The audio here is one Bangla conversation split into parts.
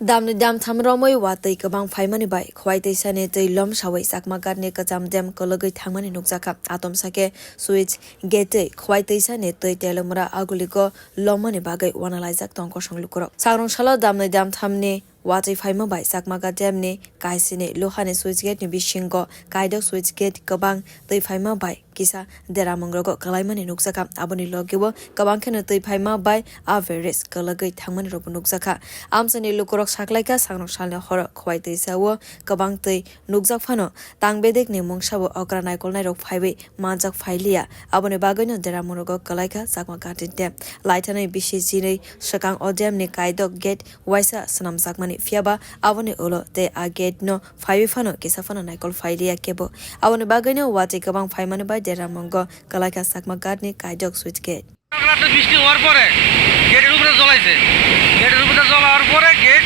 Damni dam thamromoi wa tei kabang phaimani bai khwai tei sane tei lom sawai sakma garne kacham dem kologai thangmani nukjaka atom sake switch gate khwai tei sane tei telomra aguliko lomani bagai wanalaijak tongko songlukoro sarong shala damni dam thamni watei phaima bai sakma ga demni kaisine lohane switch gate ni bisingo kaidok switch gate kabang tei phaima bai kisa deramongrogo kalaimani nukjaka aboni logewo kabang kheno tei phaima bai averes kologai thangmani robo nukjaka amsani lukorok saklaika sangrok salne hor khwai tei sawo kabang tei nukjak phano tangbedek ni mungsabo okra naikol nairok phaibe manjak phailia aboni bagoino deramongrogo kalaika sakma gatinte laithanai bisi jinei sakang odem ni kaidok gate waisa sanam sakmani fiaba aboni ulo te a gate no phaibe phano kisa phano naikol phailia kebo aboni bagoino wati kabang phaimani bai deramongo kalaika sakma gatni kaidok switch gate রাতে বৃষ্টি হওয়ার পরে গেটের উপরে জ্বলাইছে গেটের উপরে জ্বলার পরে গেট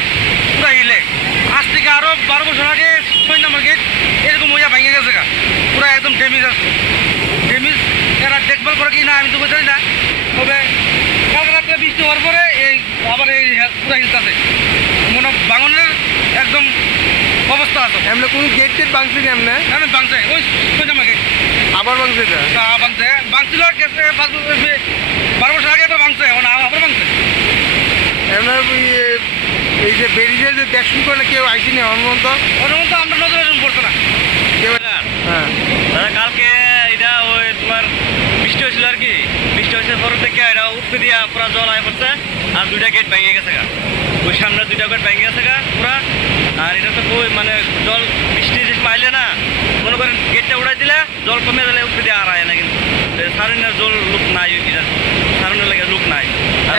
পুরো হিলে আজ থেকে আরো 12 বছর আগে 6 নম্বর গেট এরকম হইয়া ভেঙে গেছে গা পুরো একদম ড্যামেজ আছে ড্যামেজ এরা দেখভাল করে কি না আমি তো বুঝি না তবে কাল রাতে বৃষ্টি হওয়ার পরে এই আবার এই পুরো হিলতাছে মনে ভাঙনের একদম অবস্থা আছে এমনি কোন গেট ভাঙছে কি এমনি আমি ভাঙছে ওই 6 নম্বর গেট আবার ভাঙছে এটা ভাঙছে ভাঙছিল গেছে 12 বছর আগে তো ভাঙছে আবার ভাঙছে এমনি এই যে বেরিয়ে যে দেখুন করে কেউ আইসিনি অনন্ত আমরা নজরে পড়তো না কেউ হ্যাঁ দাদা কালকে এটা ওই তোমার বৃষ্টি হয়েছিল আর কি বৃষ্টি হয়েছে পর থেকে এটা উঠতে দিয়া পুরা জল আয় পড়ছে আর দুইটা গেট ভেঙে গেছে গা ওই সামনে দুইটা গেট ভেঙে গেছে গা পুরা আর এটা তো মানে জল বৃষ্টি যে মাইলে না মনে করেন গেটটা উড়াই দিলে জল কমে দিলে উঠতে দিয়ে আর আয় না কিন্তু সারেনের জল লোক নাই ওইটা সারেনের লাগে লোক নাই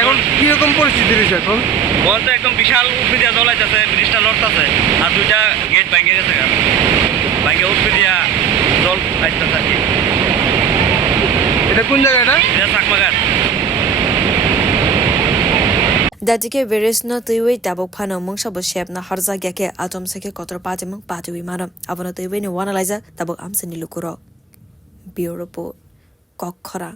এখন কিরকম পরিস্থিতি রয়েছে এখন বলতে একদম বিশাল উঠতে দিয়া জল আইতেছে ব্রিজটা লড়তেছে আর দুইটা গেট ভেঙে গেছে গা ভেঙে উঠতে দিয়া জল আইতেছে আর কি এটা কোন জায়গাটা এটা Chakmaghat Datike veresno tuiwe tabok phano mungsabo shepna harza gyake atom sake kotor pajemang pajuwi mano abono tuiwe ni wanaliza tabok amsani lukuro bureau report kokhara